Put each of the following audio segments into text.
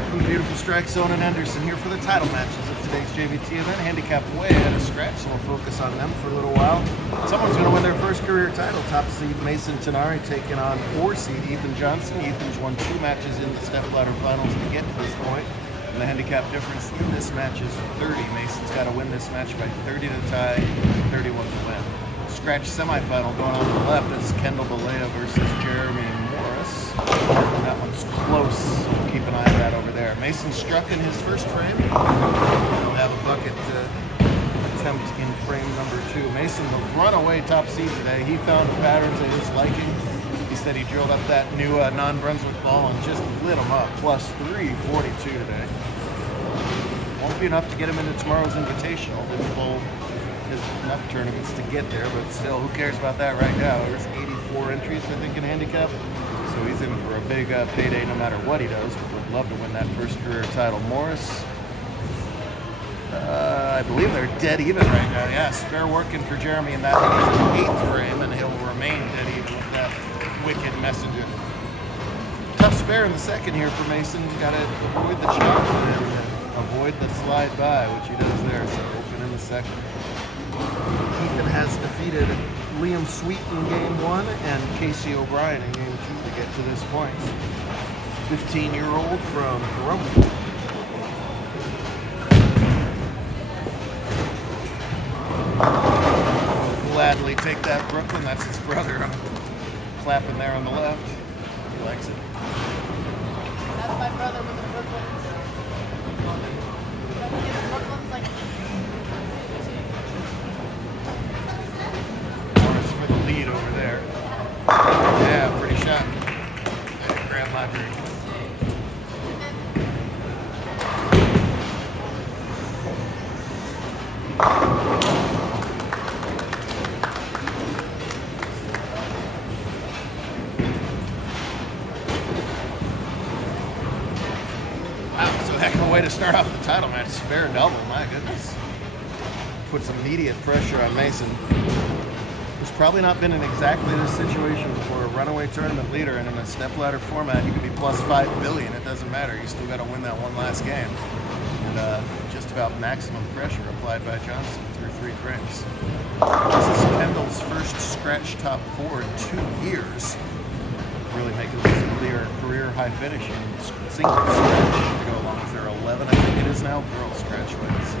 Live from the beautiful strike zone in Henderson here for the title matches of today's JBT event. Handicapped way ahead of scratch, so we'll focus on them for a little while. Someone's going to win their first career title. Top seed Mason Tenari taking on 4 seed Ethan Johnson. Ethan's won 2 matches in the stepladder finals to get to this point. And the handicap difference in this match is 30. Mason's got to win this match by 30 to tie, 31 to win. Scratch semifinal going on to the left. It's Kendall Balea versus Jeremy Morris. That one's close, so we'll keep an eye on that over there. Mason struck in his first frame. He'll have a bucket attempt in frame number 2. Mason, the runaway top seed today. He found patterns of his liking. He said he drilled up that new non-Brunswick ball and just lit him up. Plus 342 today. Won't be enough to get him into tomorrow's invitational. Didn't bowl enough tournaments to get there, but still, who cares about that right now? There's 84 entries, I think, in handicap. So he's in for a big payday no matter what he does. Would love to win that first career title. Morris, I believe they're dead even right now. Yeah, spare working for Jeremy in that 8th frame, and he'll remain dead even with that wicked messenger. Tough spare in the second here for Mason. He's got to avoid the chop and avoid the slide by, which he does there. So open in the second. Ethan has defeated Liam Sweet in game 1 and Casey O'Brien in game 2 to get to this point. 15-year-old from Rome. Gladly take that, Brooklyn. That's his brother. Clapping there on the left. He likes it. That's my brother with the Brooklyns. Brooklyn's like... Morris for the lead over there. Yeah, pretty shot. There, grab my drink. Heck of a way to start off the title match. Spare double, my goodness. Puts immediate pressure on Mason. He's probably not been in exactly this situation before. A runaway tournament leader, and in a stepladder format, you could be plus 5 billion. It doesn't matter. You still got to win that one last game. And just about maximum pressure applied by Johnson through 3 frames. This is Kendall's first scratch top 4 in 2 years. Really making this career high finish in single scratch to go along with their 11, I think it is now, girl scratch wins.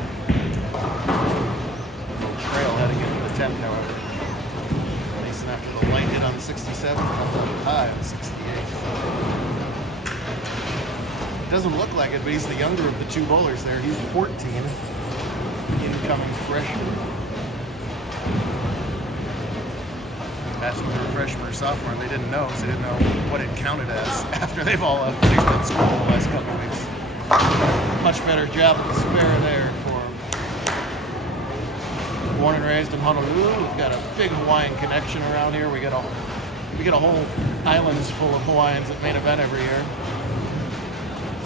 Little trail heading into the 10th, however. Mason, after the light hit on the 67, comes up high on 68. It doesn't look like it, but he's the younger of the 2 bowlers there. He's 14, incoming freshman. Asked them if they were freshman or sophomore, and they didn't know, so they didn't know what it counted as after they've all finished at school the last couple of weeks. Much better job at the spare there for him. Born and raised in Honolulu. We've got a big Hawaiian connection around here. We get a whole islands full of Hawaiians at main event every year.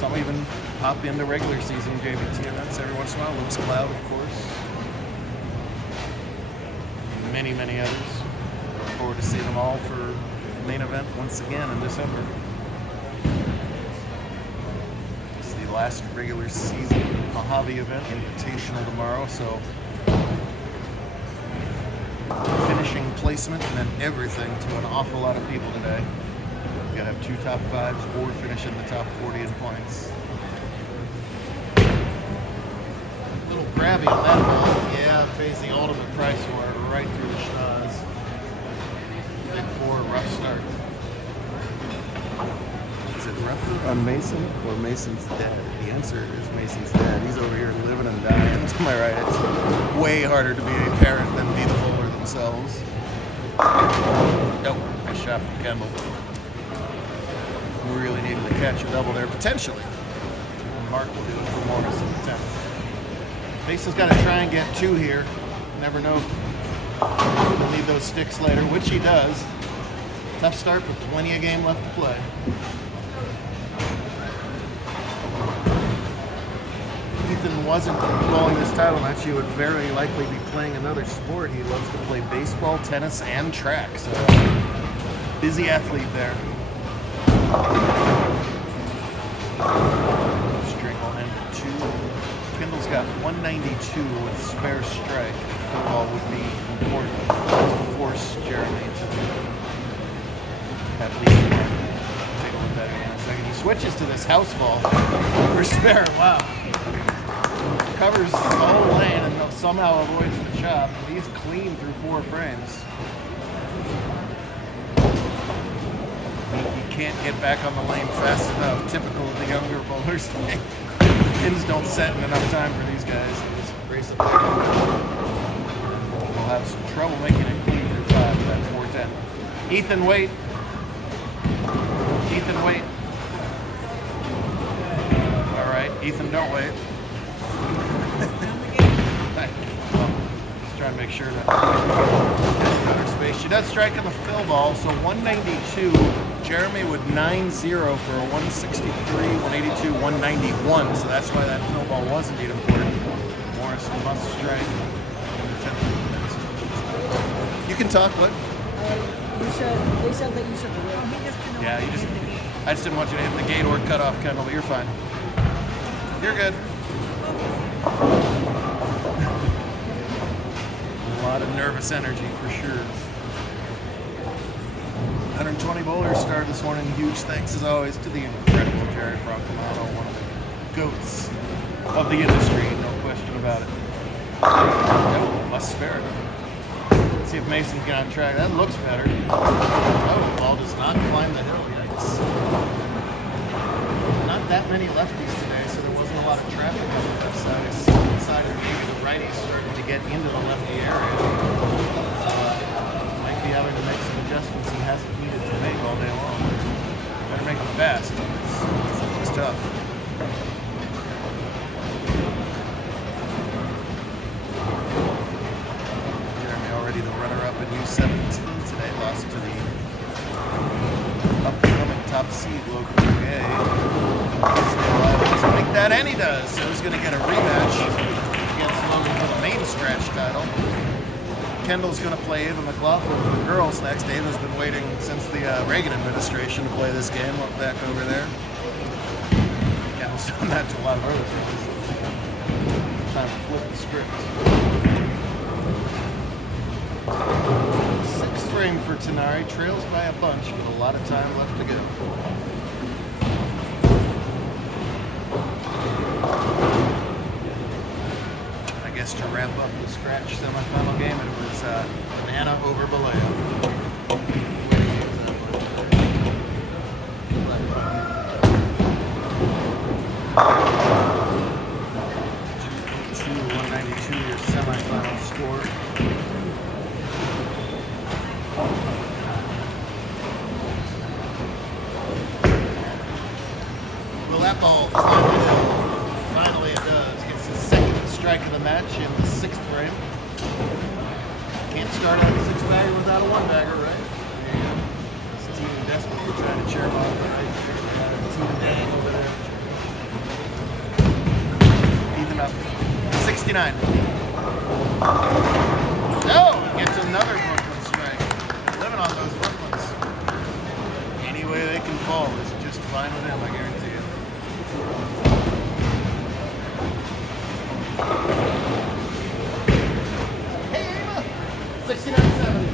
Some even pop into regular season JBT events every once in a while. Lewis Cloud, of course. And many, many others. Forward to see them all for the main event once again in December. It's the last regular season Mojave event, invitational tomorrow, so finishing placement and then everything to an awful lot of people today. You gotta have 2 top 5s or finish in the top 40 in points. A little grabby on that ball. Yeah, pays the ultimate price for it right through the schnoz. Big 4, rough start. Is it rougher on Mason or Mason's dad? The answer is Mason's dad. He's over here living and dying. To my right, it's way harder to be a parent than be the bowler themselves. Nope, nice shot from Kendall. We really needed to catch a double there, potentially. Mark will do it for Morris in the 10th. Mason's got to try and get 2 here. Never know. He'll need those sticks later, which he does. Tough start, but plenty of game left to play. If Ethan wasn't bowling this title match, he would very likely be playing another sport. He loves to play baseball, tennis, and track. So, busy athlete there. with spare strike. Football would be important to force Jeremy to at least one. Take a look at it in a second. He switches to this house ball for spare. Wow. Covers the whole lane and somehow avoids the chop. He's clean through 4 frames. He can't get back on the lane fast enough. Typical of the younger bowlers. Pins don't set in enough time for these guys. They just race up there. We'll have some trouble making it clean through 5 with that 410. Ethan, wait. Ethan, wait. All right, Ethan, don't wait. Just trying to make sure that better space. She does strike on the fill ball, so 192. Jeremy with 9-0 for a 163, 182, 191. So that's why that fill ball was indeed important. Morrison must strike in the 10th minutes. You can talk. What? They said that you said the word. Yeah, I just didn't want you to hit the gate or cut off Kendall, but you're fine. You're good. A lot of nervous energy for sure. 120 bowlers started this morning. Huge thanks as always to the incredible Jerry Francomano, one of the goats of the industry, no question about it. Oh, must spare it. Let's see if Mason can get on track. That looks better. Oh, the ball does not climb the hill. Yikes. Not that many lefties today, so there wasn't a lot of traffic on the left side. Or maybe the righties starting to get into the lefty area. Might be having to make some adjustments he hasn't needed to make all day long. Better make them fast. It's tough. Jeremy already the runner-up in U17 today, lost to the upcoming top seed local UK. Still able to make that, and he does. So he's going to get a rematch against Logan for the main scratch title. Kendall's going to play Ava McLaughlin for the girls next. Ava's been waiting since the Reagan administration to play this game. Look back over there. Kendall's done that to a lot of other things. Time to flip the script. 6th frame for Tanari. Trails by a bunch with a lot of time left to go. I guess to wrap up the scratch semifinal game, it was Banana over Baleo. 192 your semifinal score. Will that ball climb the hill? Finally it does. Gets his 2nd strike of the match in the 6th frame. Can't start out a 6-bagger without a 1-bagger, right? There you go. This team desperately trying to cheer him on, right? Team Dan over there. Even up. 69. No! Gets another Brooklyn strike. Living on those Brooklyns. Any way they can fall is just fine with him, I guarantee you. Hey, Ava! 69-70.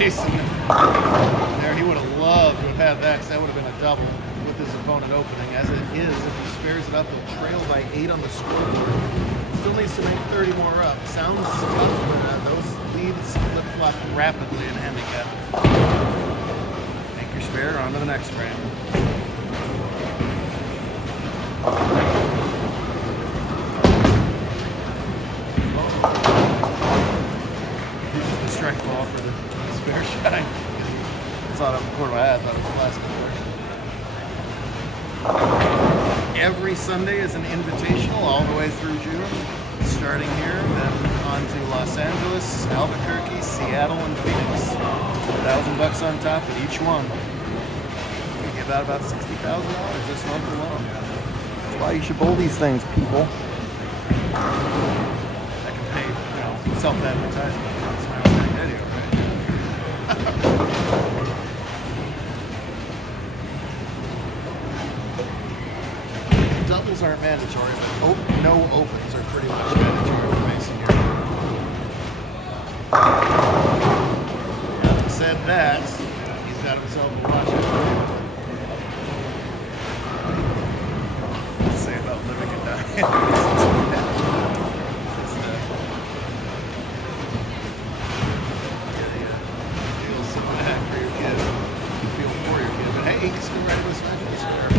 Mason. There, he would have loved to have had that, because that would have been a double with his opponent opening. As it is, if he spares it up, he'll trail by 8 on the scoreboard. Still needs to make 30 more up. Sounds tough, but those leads flip-flop rapidly in handicap. Take your spare, on to the next frame. Uses the strike ball for the spare shine. It's not up the corner of my head, thought it was last quarter. Every Sunday is an invitational all the way through June. Starting here, then on to Los Angeles, Albuquerque, Seattle, and Phoenix. $1,000 on top of each one. We give out about $60,000 this month alone. That's why you should bowl these things, people. I can pay, self-advertisement. That's my own video, right? Doubles aren't mandatory, but no opens are pretty much mandatory for Mason here. Having said that, he's got himself a watch out. Let's say about living and dying. Feel so bad for your kid. You feel for your kid, but hey, he's still ready to smash this square.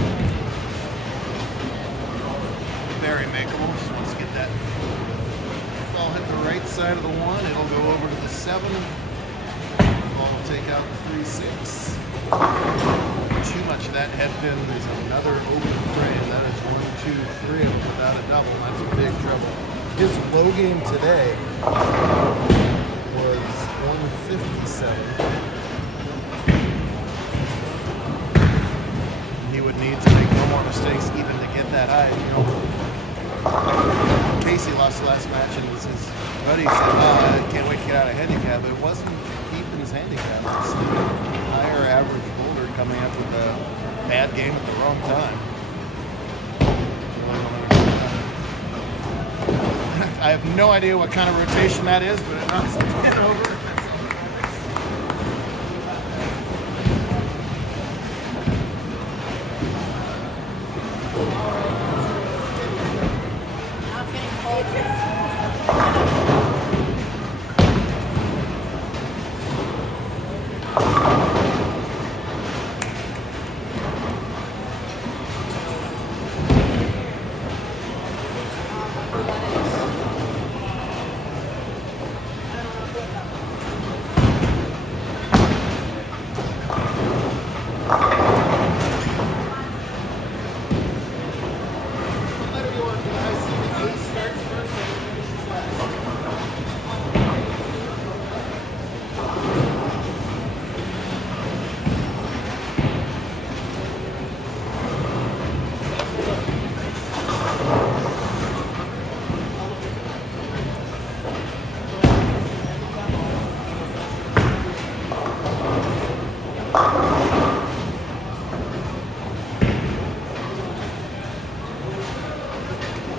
Very makeable. Just wants to get that ball hit the right side of the 1. It'll go over to the 7. Ball will take out the 3-6. Too much of that head pin. There's another open frame. That is 1, 2, 3 without a double. That's a big trouble. His low game today was 157. He would need to make no more mistakes even to get that high. Casey lost the last match, and his buddy said, I can't wait to get out of handicap. But it wasn't keeping his handicap. It was a higher average bowler coming up with a bad game at the wrong time. I have no idea what kind of rotation that is, but it knocks the pin over.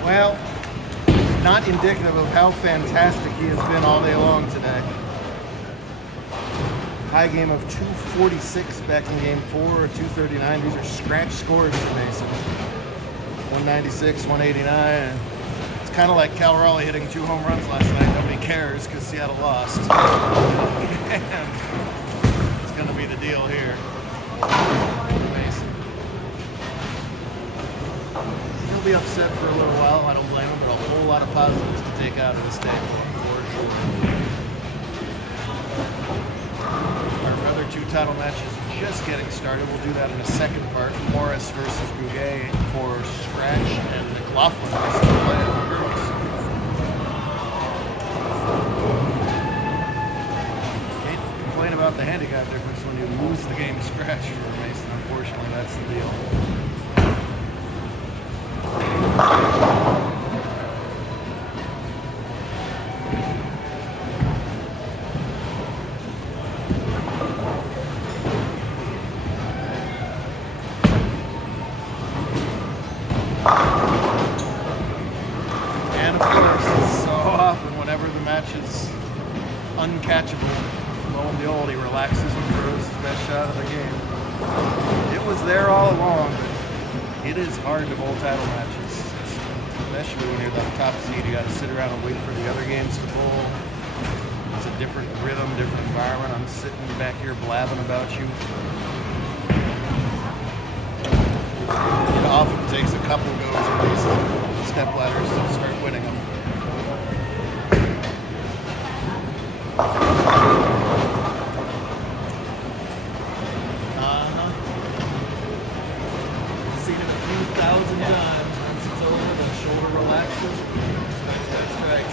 Well, not indicative of how fantastic he has been all day long today. High game of 246 back in game 4, or 239. These are scratch scores for Mason. 196, 189. It's kind of like Cal Raleigh hitting 2 home runs last night. Nobody cares because Seattle lost. And it's going to be the deal here. Mason. He'll be upset for a little while. I don't blame him, but a whole lot of positives to take out of this day for sure. Our other 2 title matches just getting started. We'll do that in a second part. Morris versus Bouguet for scratch, and McLaughlin versus Playa for girls. Can't complain about the handicap difference when you lose the game scratch for Mason. Unfortunately, that's the deal. And of course, so often whenever the match is uncatchable, lo and behold, he relaxes and throws his best shot of the game. It was there all along, but it is hard to bowl title matches, especially when you're the top seed. You got to sit around and wait for the other games to bowl. It's a different rhythm, different environment. I'm sitting back here blabbing about you. It often takes a couple goes at these step ladders to start winning them. Seen it a few thousand times. Once it's over, the shoulder relaxes. That's right.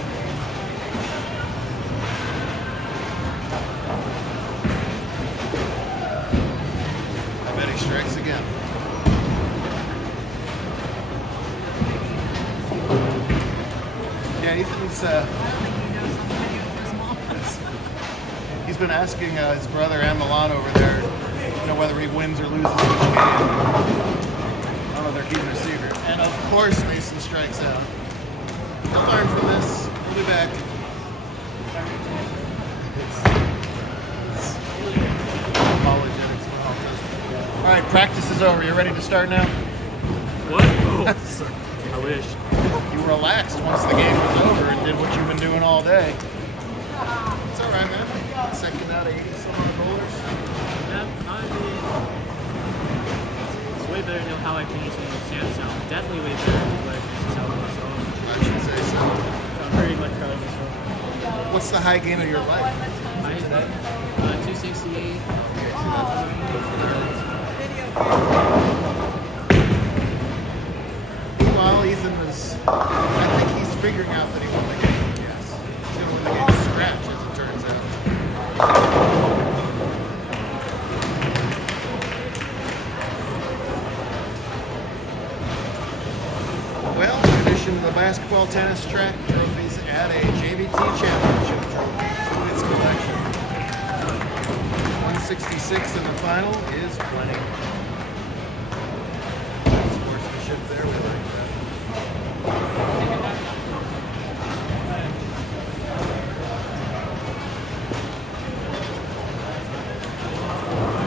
I bet he strikes again. Yeah, Ethan's. I don't think he knows somebody of his moments. He's been asking his brother and Milan over there, whether he wins or loses each game. I don't know if they're keeping a secret. And of course, Mason strikes out. He'll learn from this. We'll be back. It's apologetics. All right, practice is over. You ready to start now? What? Oh, I wish. You relaxed once the game was over and did what you've been doing all day. It's all right, man. Second out of 80 some odd bowlers. Yeah, I mean, it's way better than how I finished in Samsung. Definitely way better than what I finished in Southwest. So I should say so. I'm very much proud of myself. What's the high game of your life? 268. Meanwhile, Ethan was, I think he's figuring out that he won the game. Yes. He's going to win the game scratch, as it turns out. Well, in addition to the basketball tennis track trophies, add a JBT championship trophy to its collection. 166 in the final is plenty. Sportsmanship there, we like that.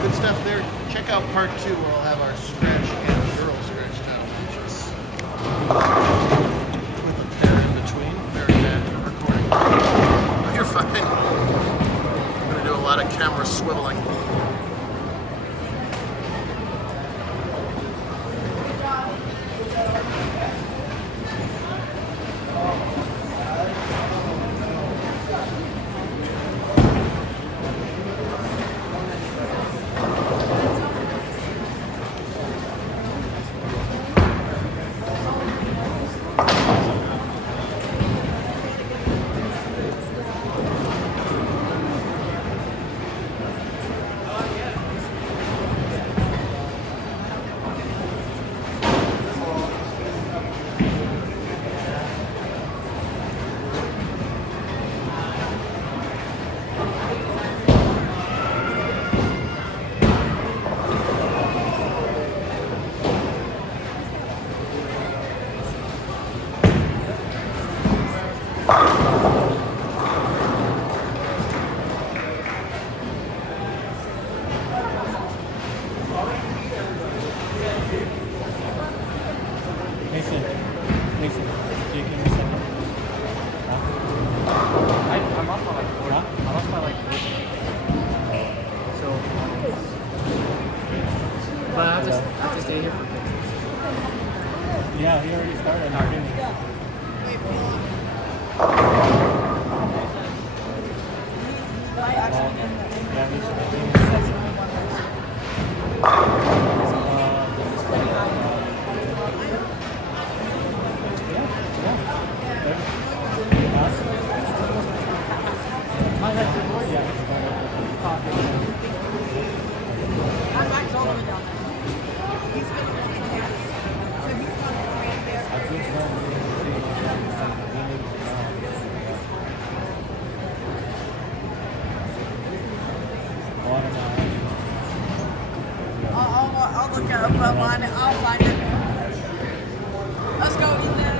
Good stuff there. Check out part 2 where I'll have our stretch and girl stretch title matches. With a pair in between. Very bad for recording. You're fine. I'm going to do a lot of camera swiveling. Mason, Jake, give me a second. I'm off by like 4. I'm off by like 4. So, but I have to stay here for pictures. Yeah, he already started. Yeah, he should. I'll look it up on it. I'll find it. Let's go, Ethan.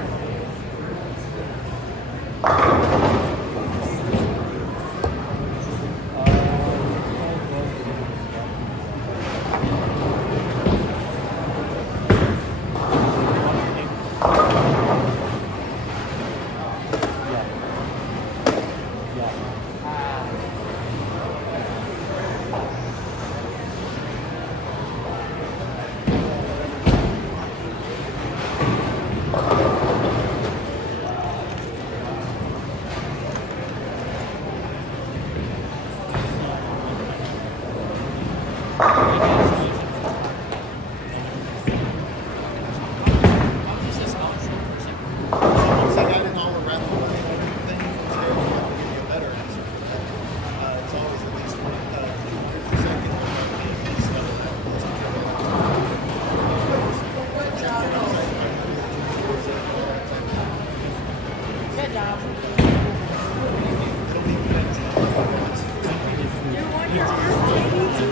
You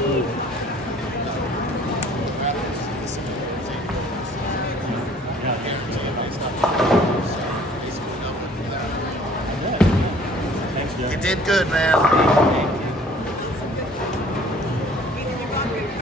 did good, man.